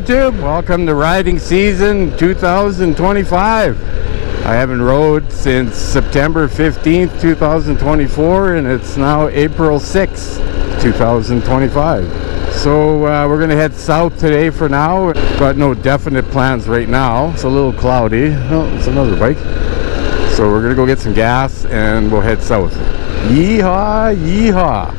YouTube? Welcome to riding season 2025. I haven't rode since September 15th, 2024, and it's now April 6th, 2025. So we're gonna head south today for now. Got no definite plans right now. It's a little cloudy. Oh, it's another bike. So we're gonna go get some gas and we'll head south. Yeehaw, yeehaw.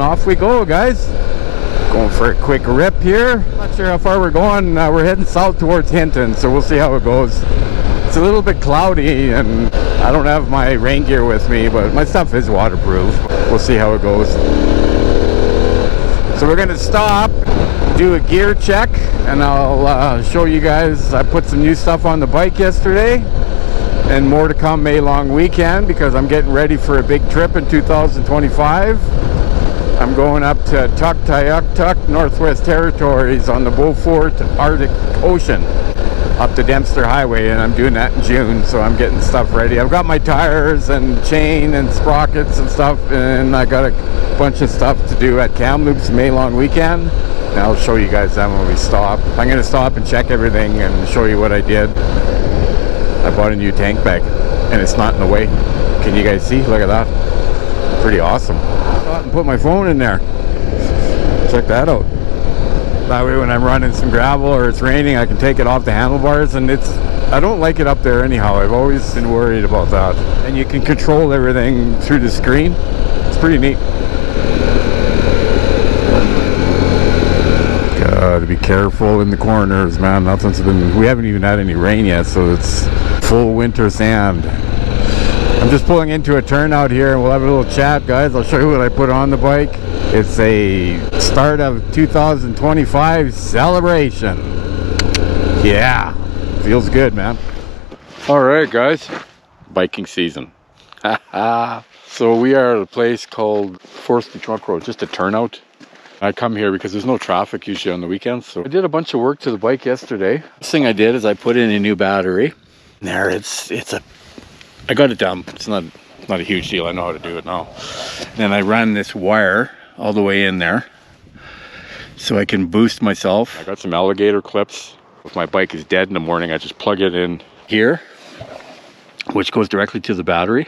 Off we go, guys. Going for a quick rip here. Not sure how far we're going. We're heading south towards Hinton, so we'll see how it goes. It's a little bit cloudy and I don't have my rain gear with me, but my stuff is waterproof. We'll see how it goes. So we're gonna stop, do a gear check, and I'll show you guys. I put some new stuff on the bike yesterday and more to come May long weekend because I'm getting ready for a big trip in 2025. I'm going up to Tuktoyaktuk, Northwest Territories on the Beaufort Arctic Ocean, up the Dempster Highway, and I'm doing that in June, so I'm getting stuff ready. I've got my tires and chain and sprockets and stuff, and I got a bunch of stuff to do at Kamloops May long weekend. And I'll show you guys that when we stop. I'm going to stop and check everything and show you what I did. I bought a new tank bag, and it's not in the way. Can you guys see? Look at that. Pretty awesome. And put my phone in there. Check that out. That way when I'm running some gravel or it's raining, I can take it off the handlebars, and I don't like it up there anyhow. I've always been worried about that. And you can control everything through the screen. It's pretty neat. Gotta be careful in the corners, man. We haven't even had any rain yet, so it's full winter sand. I'm just pulling into a turnout here and we'll have a little chat, guys. I'll show you what I put on the bike. It's a start of 2025 celebration. Yeah, feels good, man. All right, guys, biking season. So we are at a place called Forestry Trunk Road, just a turnout. I come here because there's no traffic usually on the weekends. So I did a bunch of work to the bike yesterday. First thing I did is I put in a new battery. There, I got it done. It's not a huge deal. I know how to do it now. Then I ran this wire all the way in there so I can boost myself. I got some alligator clips. If my bike is dead in the morning, I just plug it in here, which goes directly to the battery.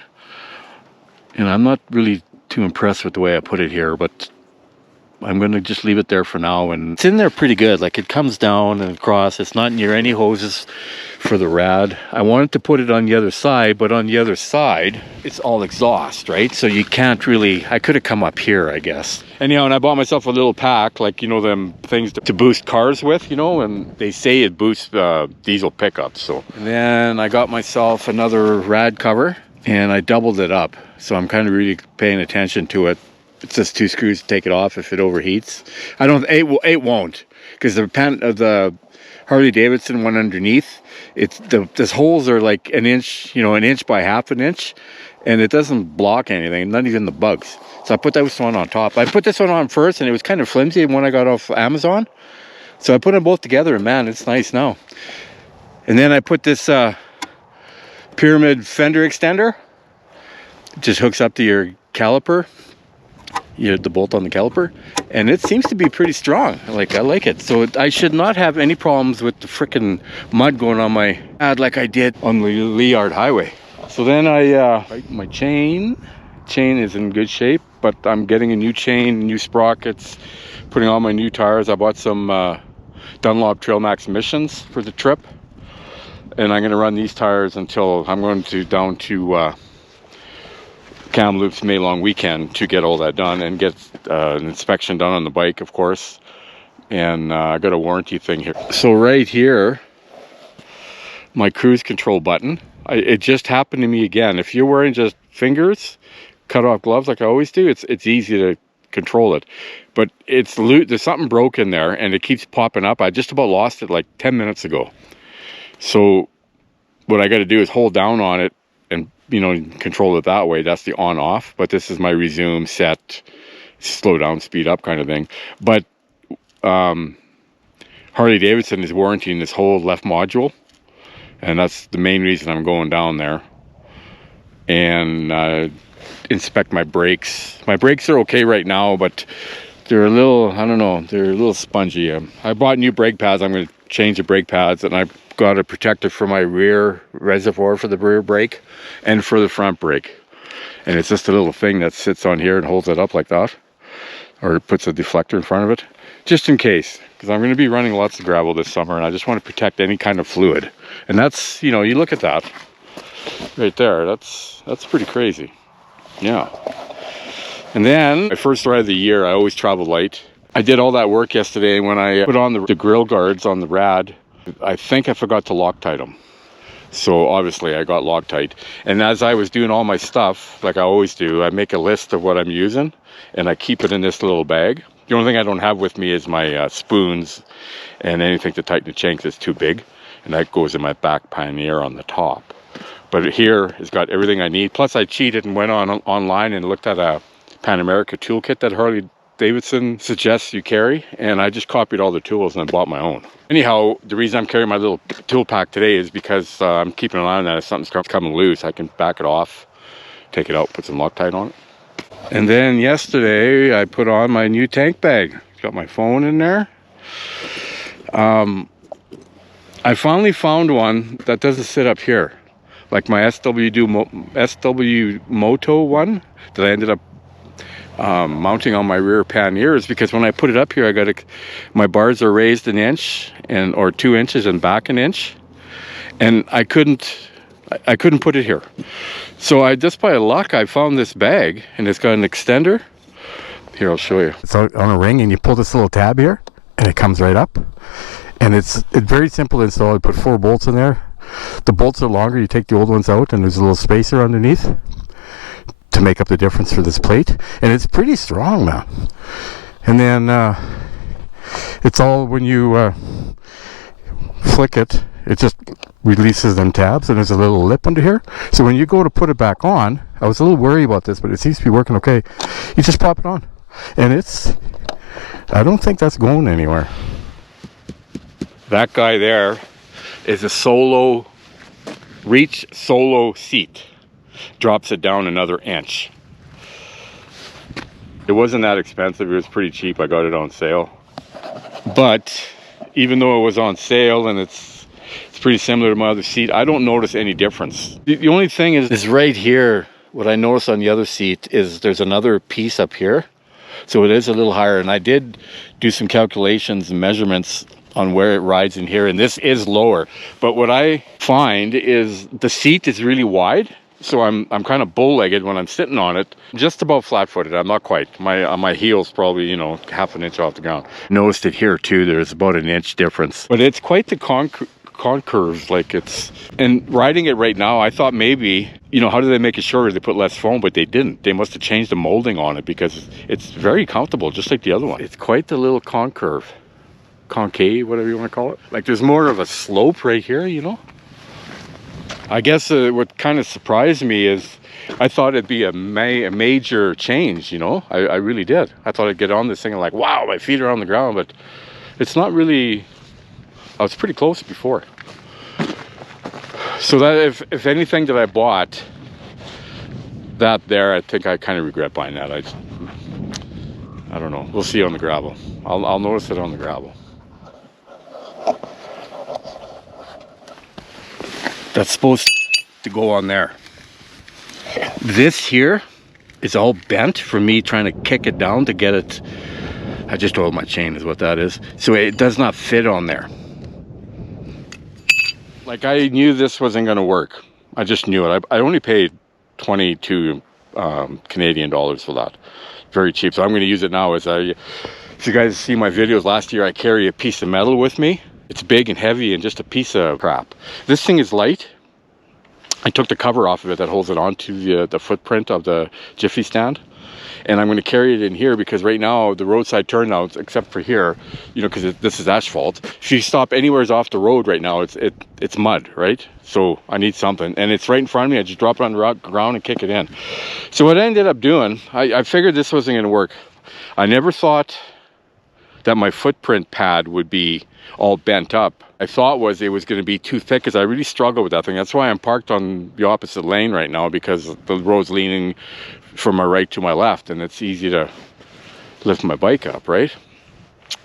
And I'm not really too impressed with the way I put it here, but I'm going to just leave it there for now. And it's in there pretty good. Like, it comes down and across. It's not near any hoses for the rad. I wanted to put it on the other side, but on the other side, it's all exhaust, right? So you can't really, I could have come up here, I guess. Anyhow, and I bought myself a little pack, like, you know, them things to boost cars with, you know, and they say it boosts diesel pickups. So, and then I got myself another rad cover and I doubled it up. So I'm kind of really paying attention to it. It's just 2 screws to take it off if it overheats. It won't, because the Harley Davidson one underneath, the holes are like an inch, an inch by half an inch, and it doesn't block anything, not even the bugs. So I put this one on top. I put this one on first, and it was kind of flimsy when I got off Amazon. So I put them both together, and man, it's nice now. And then I put this pyramid fender extender. It just hooks up to your caliper, the bolt on the caliper, and it seems to be pretty strong. I like it. So I should not have any problems with the frickin' mud going on my pad like I did on the Liard Highway. So then my chain is in good shape, but I'm getting a new chain, new sprockets, putting on my new tires. I bought some Dunlop Trail Max Missions for the trip, and I'm going to run these tires until I'm going down to Kamloops May long weekend to get all that done and get an inspection done on the bike, of course. And I got a warranty thing here. So right here, my cruise control button, it just happened to me again. If you're wearing just fingers, cut off gloves like I always do, it's easy to control it. But there's something broken there, and it keeps popping up. I just about lost it like 10 minutes ago. So what I got to do is hold down on it and control it that way. That's the on off, but this is my resume, set, slow down, speed up kind of thing. But Harley Davidson is warranting this whole left module, and that's the main reason I'm going down there. And inspect my brakes. My brakes are okay right now, but they're a little, I don't know, they're a little spongy. I bought new brake pads. I'm going to change the brake pads, and I got a protector for my rear reservoir for the rear brake and for the front brake. And it's just a little thing that sits on here and holds it up like that, or it puts a deflector in front of it, just in case, because I'm going to be running lots of gravel this summer, and I just want to protect any kind of fluid. And that's, you look at that right there, that's pretty crazy. Yeah. And then my first ride of the year, I always travel light. I did all that work yesterday when I put on the grill guards on the rad. I think I forgot to Loctite them. So obviously I got Loctite. And as I was doing all my stuff, like I always do, I make a list of what I'm using, and I keep it in this little bag. The only thing I don't have with me is my spoons and anything to tighten the chain because it's too big. And that goes in my back pannier on the top. But here it's got everything I need. Plus I cheated and went online and looked at a Pan America toolkit that Harley Davidson suggests you carry, and I just copied all the tools and I bought my own. Anyhow, the reason I'm carrying my little tool pack today is because I'm keeping an eye on that. If something's coming loose, I can back it off, take it out, put some Loctite on it. And then yesterday I put on my new tank bag. It's got my phone in there. I finally found one that doesn't sit up here, like my SW Moto one that I ended up mounting on my rear panniers, because when I put it up here, my bars are raised an inch or 2 inches and back an inch, and I couldn't put it here. So just by luck, I found this bag, and it's got an extender. Here, I'll show you. It's on a ring, and you pull this little tab here, and it comes right up. And it's very simple to install. I put 4 bolts in there. The bolts are longer. You take the old ones out, and there's a little spacer underneath to make up the difference for this plate. And it's pretty strong, man. And then it's all, when you flick it, it just releases them tabs, and there's a little lip under here. So when you go to put it back on, I was a little worried about this, but it seems to be working okay. You just pop it on, and I don't think that's going anywhere. That guy there is a solo seat. Drops it down another inch. It wasn't that expensive. It was pretty cheap. I got it on sale. But even though it was on sale and it's pretty similar to my other seat, I don't notice any difference. The only thing is right here, what I noticed on the other seat is there's another piece up here. So it is a little higher, and I did do some calculations and measurements on where it rides in here, and this is lower. But what I find is the seat is really wide, so I'm kind of bow-legged when I'm sitting on it. Just about flat-footed. I'm not quite. My heel's probably, half an inch off the ground. Noticed it here too. There's about an inch difference, but it's quite the concurves, like it's, and riding it right now, I thought maybe, you know, how do they make it shorter? They put less foam, but they didn't. They must have changed the molding on it because it's very comfortable, just like the other one. It's quite the little concave, whatever you want to call it. Like there's more of a slope right here, you know. I guess what kind of surprised me is I thought it'd be a major change, you know. I really did. I thought I'd get on this thing and like, wow, my feet are on the ground, but it's not really. I was pretty close before. So that if anything that I bought that there, I think I kind of regret buying that. I don't know. We'll see on the gravel. I'll notice it on the gravel. That's supposed to go on there. This here is all bent from me trying to kick it down to get it. I just oiled my chain is what that is. So it does not fit on there. Like I knew this wasn't going to work. I just knew it. I only paid 22 Canadian dollars for that. Very cheap. So I'm going to use it now. If you guys see my videos last year, I carry a piece of metal with me. It's big and heavy and just a piece of crap. This thing is light. I took the cover off of it that holds it onto the footprint of the Jiffy stand. And I'm going to carry it in here because right now the roadside turnouts, except for here, you know, because this is asphalt. If you stop anywhere off the road right now, it's mud, right? So I need something, and it's right in front of me. I just drop it on the ground and kick it in. So what I ended up doing, I figured this wasn't going to work. I never thought that my footprint pad would be all bent up. I thought it was going to be too thick because I really struggle with that thing. That's why I'm parked on the opposite lane right now, because the road's leaning from my right to my left and it's easy to lift my bike up, right?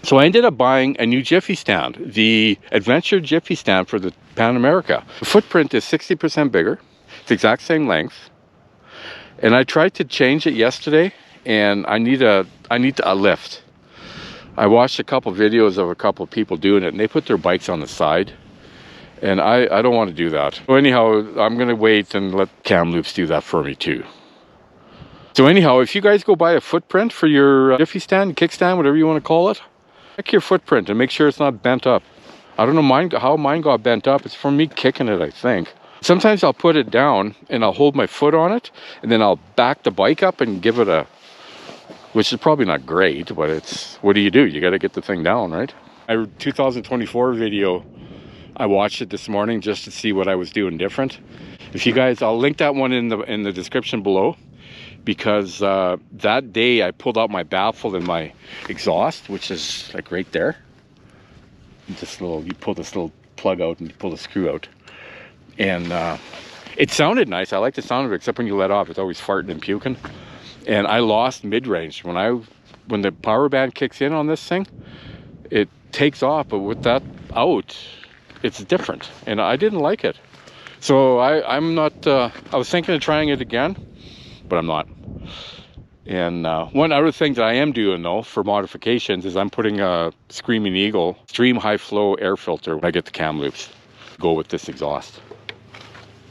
So I ended up buying a new Jiffy stand, the Adventure Jiffy stand for the Pan America. The footprint is 60% bigger. It's the exact same length. And I tried to change it yesterday and I need a lift. I watched a couple videos of a couple of people doing it and they put their bikes on the side. And I don't want to do that. So anyhow, I'm going to wait and let Kamloops do that for me too. So anyhow, if you guys go buy a footprint for your Jiffy stand, kickstand, whatever you want to call it, check your footprint and make sure it's not bent up. I don't know how mine got bent up. It's from me kicking it, I think. Sometimes I'll put it down and I'll hold my foot on it and then I'll back the bike up and give it which is probably not great, but what do? You got to get the thing down, right? My 2024 video, I watched it this morning just to see what I was doing different. If you guys, I'll link that one in the description below, because that day I pulled out my baffle and my exhaust, which is like right there. You pull this little plug out and you pull the screw out. And it sounded nice. I like the sound of it, except when you let off, it's always farting and puking. And I lost mid-range. When the power band kicks in on this thing, it takes off, but with that out, it's different. And I didn't like it. So I'm not, I was thinking of trying it again, but I'm not. And one other thing that I am doing though for modifications is I'm putting a Screaming Eagle Stream High Flow air filter when I get the Kamloops. Go with this exhaust.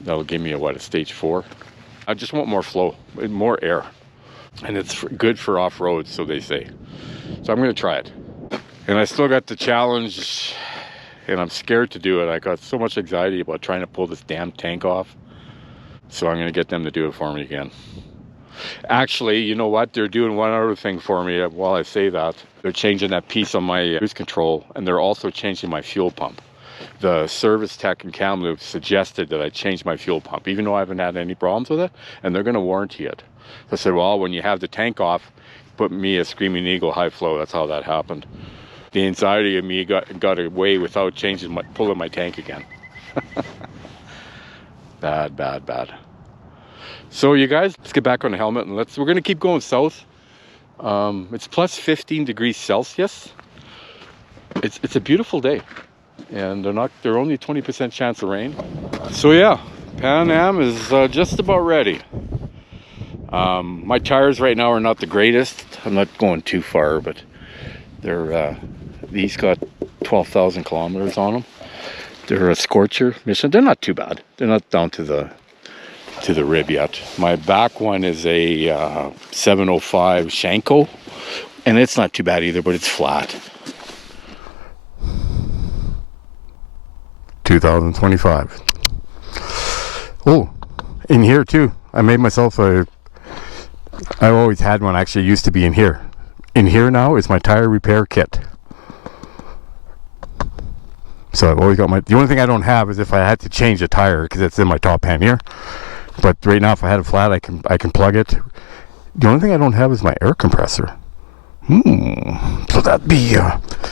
That'll give me a stage 4. I just want more flow, more air. And it's good for off-road, so they say. So I'm going to try it. And I still got the challenge, and I'm scared to do it. I got so much anxiety about trying to pull this damn tank off. So I'm going to get them to do it for me again. Actually, you know what? They're doing one other thing for me while I say that. They're changing that piece on my cruise control, and they're also changing my fuel pump. The service tech in Kamloops suggested that I change my fuel pump, even though I haven't had any problems with it, and they're going to warranty it. So I said, well, when you have the tank off, put me a Screaming Eagle high flow. That's how that happened. The anxiety of me got away without pulling my tank again. Bad. So you guys, let's get back on the helmet and we're going to keep going south. It's plus 15 degrees Celsius. It's a beautiful day, and they're only 20% chance of rain. So yeah, Pan Am is just about ready. My tires right now are not the greatest. I'm not going too far, but these got 12,000 kilometers on them. They're a Scorcher mission. They're not too bad. They're not down to the rib yet. My back one is a 705 Shanko, and it's not too bad either, but it's flat. 2025. Oh, in here too. I made myself a... I always had one, actually used to be in here. In here now is my tire repair kit. So I've always got my... The only thing I don't have is if I had to change a tire, because it's in my top pannier. But right now, if I had a flat, I can plug it. The only thing I don't have is my air compressor. So that'd be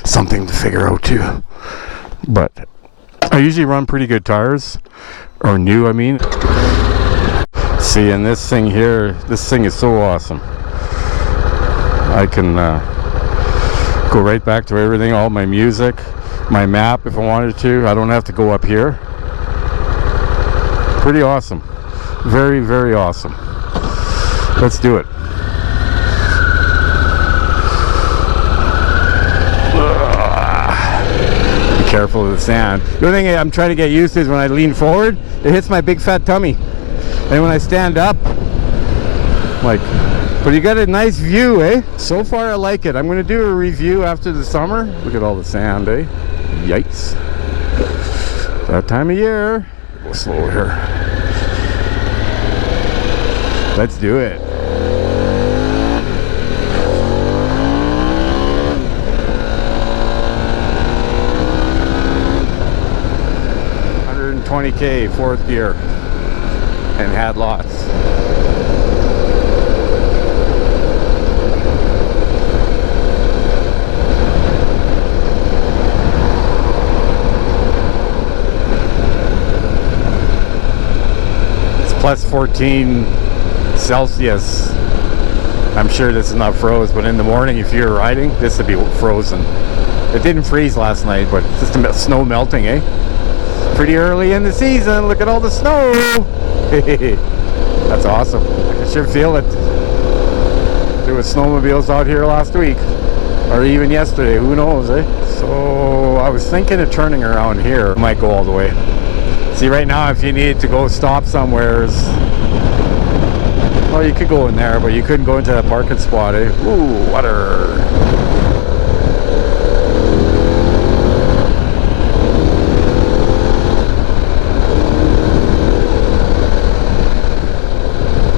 something to figure out too. But I usually run pretty good tires, or new, I mean. See, and this thing here, this thing is so awesome. I can go right back to everything, all my music, my map if I wanted to. I don't have to go up here. Pretty awesome. Very, very awesome. Let's do it. Be careful of the sand. The only thing I'm trying to get used to is when I lean forward, it hits my big fat tummy. And when I stand up, like, but you got a nice view, eh? So far I like it. I'm going to do a review after the summer. Look at all the sand, eh? Yikes. That time of year. Go slow here. Let's do it. $120K, fourth gear. And had lots. It's plus 14 Celsius. I'm sure this is not froze, but in the morning if you're riding, this would be frozen. It didn't freeze last night, but it's just a snow melting, eh? Pretty early in the season. Look at all the snow. That's awesome. I can sure feel it. There was snowmobiles out here last week, or even yesterday, who knows, eh? So I was thinking of turning around here. I might go all the way. See, right now if you needed to go stop somewhere, well, you could go in there, but you couldn't go into that parking spot, eh? Ooh, water.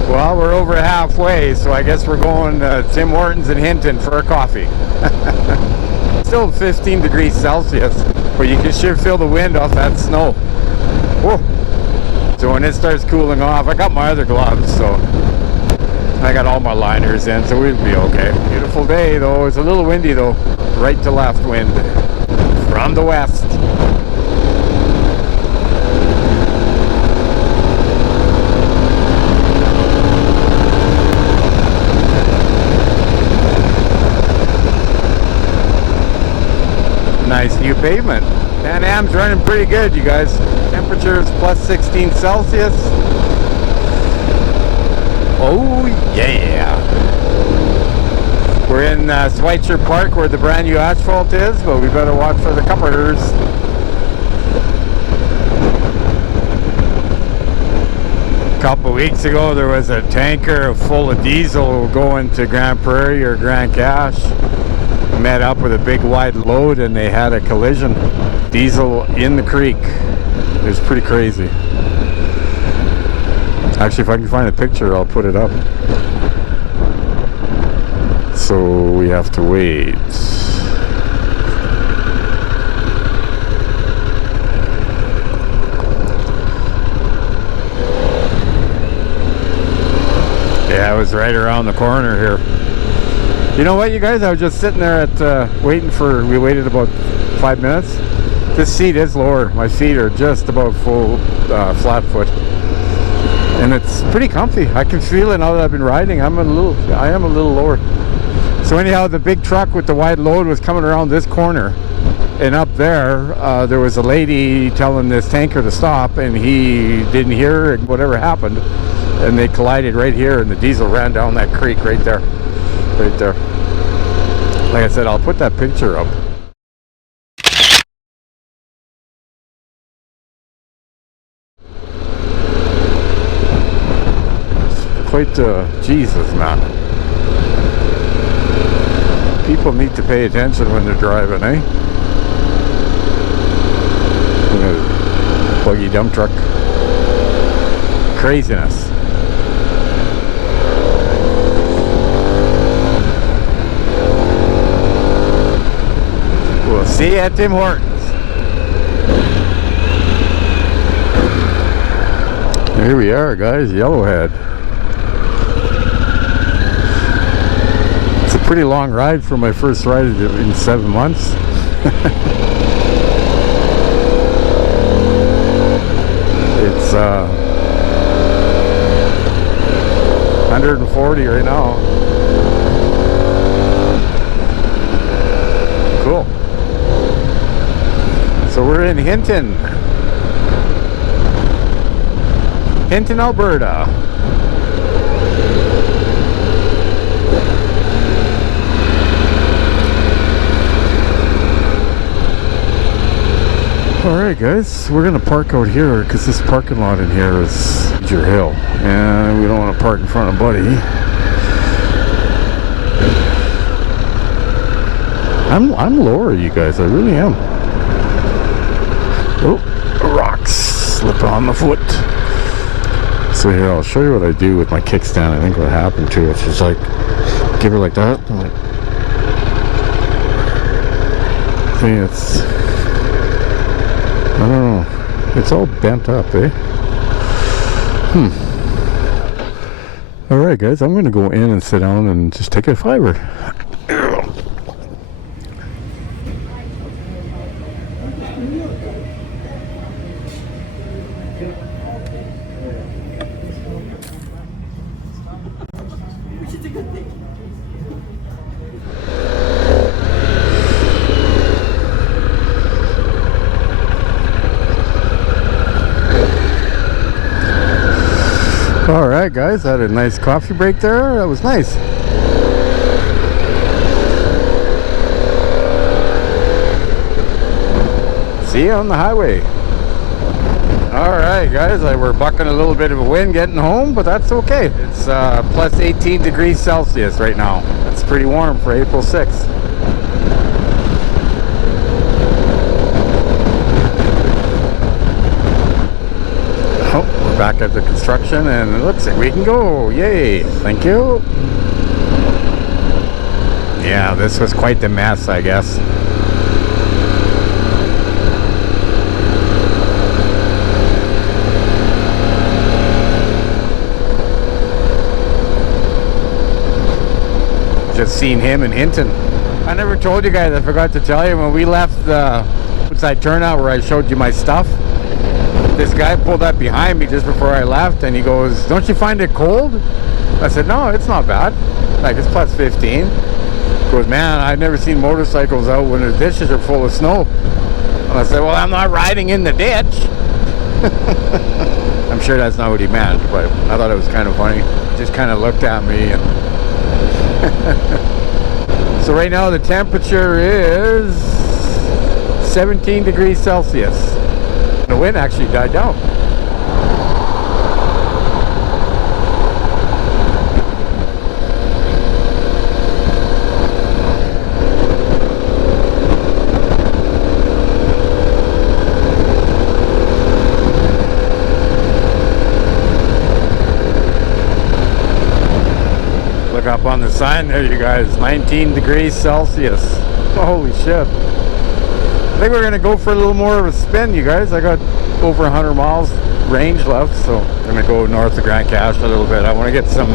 Well, we're over halfway, so I guess we're going to Tim Hortons in Hinton for a coffee. Still 15 degrees Celsius, but you can sure feel the wind off that snow. Whoa. So when it starts cooling off, I got my other gloves, so I got all my liners in, so we'll be okay. Beautiful day, though. It's a little windy, though. Right to left wind from the west. Nice new pavement. Pan Am's running pretty good, you guys. Temperature is plus 16 Celsius. Oh yeah. We're in Schweitzer Park where the brand new asphalt is, but we better watch for the cuppers. A couple weeks ago there was a tanker full of diesel going to Grand Prairie or Grande Cache. Met up with a big wide load and they had a collision. Diesel in the creek. It was pretty crazy. Actually, if I can find a picture, I'll put it up. So we have to wait. Yeah, it was right around the corner here. You know what, you guys? I was just sitting there at waiting for. We waited about 5 minutes. This seat is lower. My feet are just about full flat foot, and it's pretty comfy. I can feel it now that I've been riding. I am a little lower. So anyhow, the big truck with the wide load was coming around this corner, and up there, there was a lady telling this tanker to stop, and he didn't hear whatever happened, and they collided right here, and the diesel ran down that creek right there. Right there. Like I said, I'll put that picture up. Quite Jesus, man. People need to pay attention when they're driving, eh? buggy dump truck. Craziness. We'll see you at Tim Hortons. Here we are, guys, Yellowhead. It's a pretty long ride for my first ride in 7 months. It's 140 right now. Cool. So we're in Hinton, Alberta. Alright guys, we're gonna park out here because this parking lot in here is your hill and we don't want to park in front of Buddy. I'm lower, you guys, I really am. Oh, rocks slip on the foot. So here, I'll show you what I do with my kickstand. I think what happened to it is just like, give her like that. I'm like, I think it's, I don't know, it's all bent up, eh? Alright guys, I'm gonna go in and sit down and just take a fiber. Alright guys, I had a nice coffee break there. That was nice. See you on the highway. Alright guys, we're bucking a little bit of a wind getting home, but that's okay. It's plus 18 degrees Celsius right now. That's pretty warm for April 6th. Back at the construction, and it looks like we can go. Yay, thank you. Yeah, this was quite the mess, I guess. Just seen him in Hinton. I never told you guys, I forgot to tell you, when we left the outside turnout where I showed you my stuff, this guy pulled up behind me just before I left, and he goes, "Don't you find it cold?" I said, "No, it's not bad. Like, it's plus 15. He goes, "Man, I've never seen motorcycles out when the ditches are full of snow." And I said, "Well, I'm not riding in the ditch." I'm sure that's not what he meant, but I thought it was kind of funny. Just kind of looked at me. And so right now the temperature is 17 degrees Celsius. The wind actually died down. Look up on the sign there, you guys. 19 degrees Celsius. Holy shit. I think we're going to go for a little more of a spin, you guys. I got over 100 miles range left, so I'm going to go north of Grande Cache a little bit. I want to get some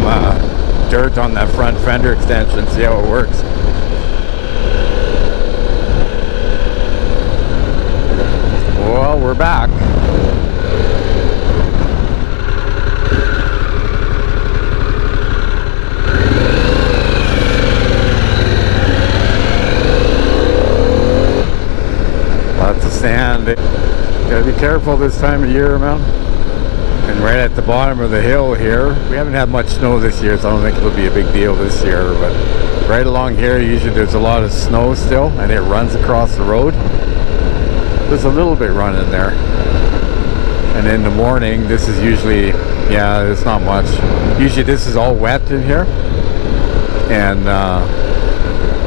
dirt on that front fender extension, see how it works. Well, we're back. Lots of sand. Gotta be careful this time of year, man. And right at the bottom of the hill here, we haven't had much snow this year, so I don't think it'll be a big deal this year, but right along here, usually there's a lot of snow still, and it runs across the road. There's a little bit running there. And in the morning, this is usually, yeah, it's not much. Usually this is all wet in here. And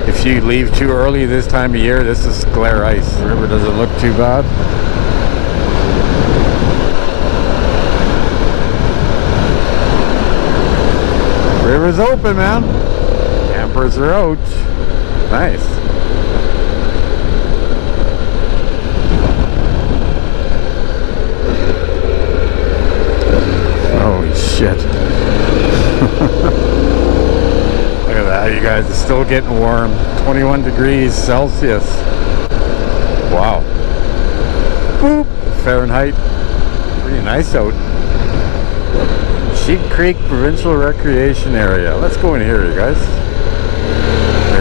if you leave too early this time of year, this is glare ice. The river doesn't look too bad. Camper is open, man. Campers are out. Nice. Holy shit. Look at that, you guys. It's still getting warm. 21 degrees Celsius. Wow. Boop. Fahrenheit. Pretty nice out. Sheep Creek Provincial Recreation Area. Let's go in here, you guys.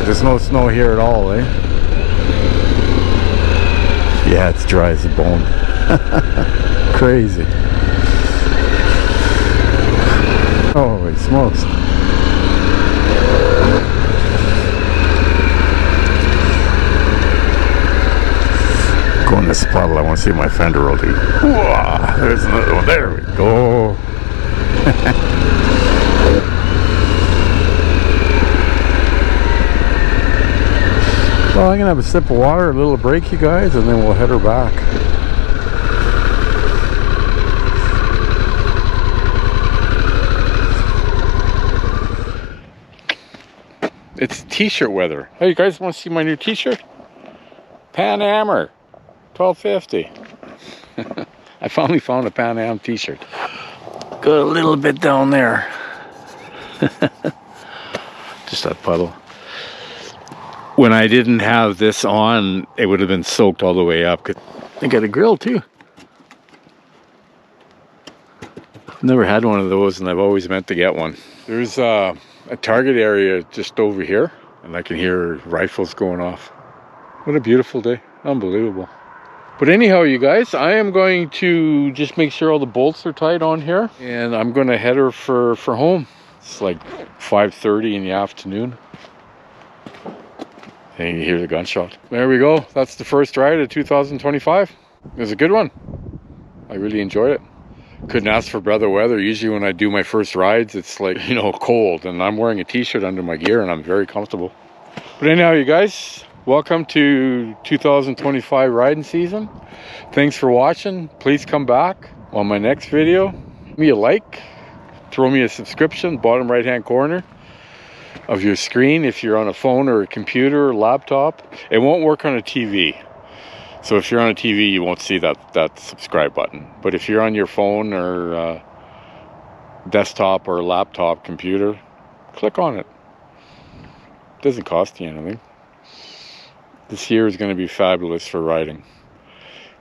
There's no snow here at all, eh? Yeah, it's dry as a bone. Crazy. Holy smokes. Go in this puddle. I want to see my fender will do. Whoa, there's another one. There we go. Well, I'm gonna have a sip of water, a little break, you guys, and then we'll head her back. It's t-shirt weather. Hey, you guys want to see my new t-shirt? Pan Am, $12.50. I finally found a Pan Am t-shirt. Got a little bit down there. Just that puddle. When I didn't have this on, it would have been soaked all the way up. I got a grill too. I've never had one of those, and I've always meant to get one. There's a target area just over here, and I can hear rifles going off. What a beautiful day. Unbelievable. But anyhow, you guys, I am going to just make sure all the bolts are tight on here, and I'm going to head her for home. It's like 5:30 in the afternoon. And you hear the gunshot. There we go. That's the first ride of 2025. It was a good one. I really enjoyed it. Couldn't ask for better weather. Usually when I do my first rides, it's like, you know, cold, and I'm wearing a t-shirt under my gear, and I'm very comfortable. But anyhow, you guys, welcome to 2025 riding season. Thanks for watching. Please come back on my next video. Give me a like. Throw me a subscription, bottom right hand corner of your screen. If you're on a phone or a computer or laptop, it won't work on a TV. So if you're on a TV, you won't see that subscribe button. But if you're on your phone or desktop or laptop computer, click on it. It doesn't cost you anything. This year is going to be fabulous for riding.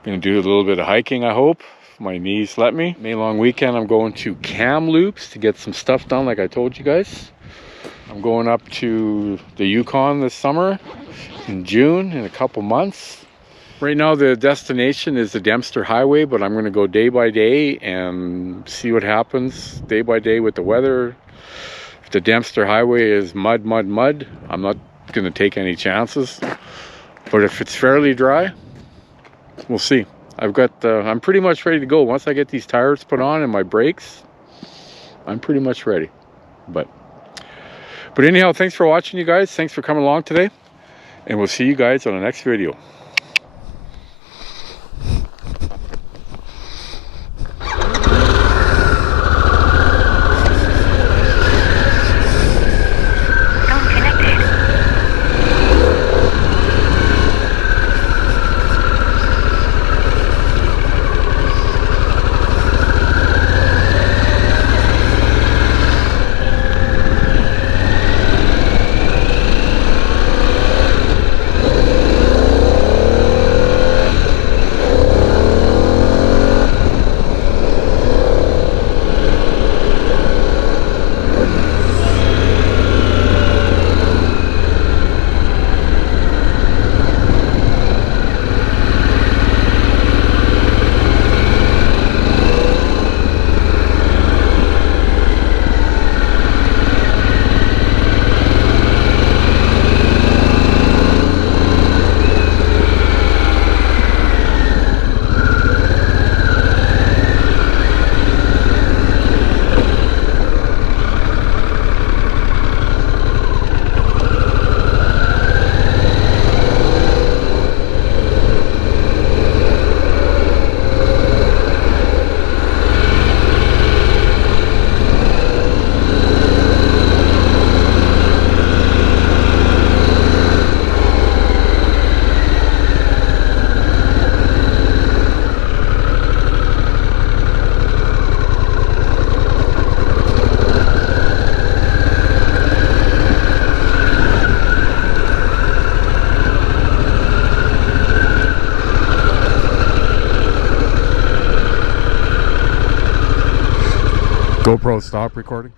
Going to do a little bit of hiking, I hope. If my knees let me. May long weekend, I'm going to Kamloops to get some stuff done, like I told you guys. I'm going up to the Yukon this summer in June, in a couple months. Right now the destination is the Dempster Highway, but I'm going to go day by day and see what happens day by day with the weather. If the Dempster Highway is mud, I'm not going to take any chances. But if it's fairly dry, we'll see. I'm pretty much ready to go. Once I get these tires put on and my brakes, I'm pretty much ready. But anyhow, thanks for watching, you guys. Thanks for coming along today. And we'll see you guys on the next video. GoPro stop recording.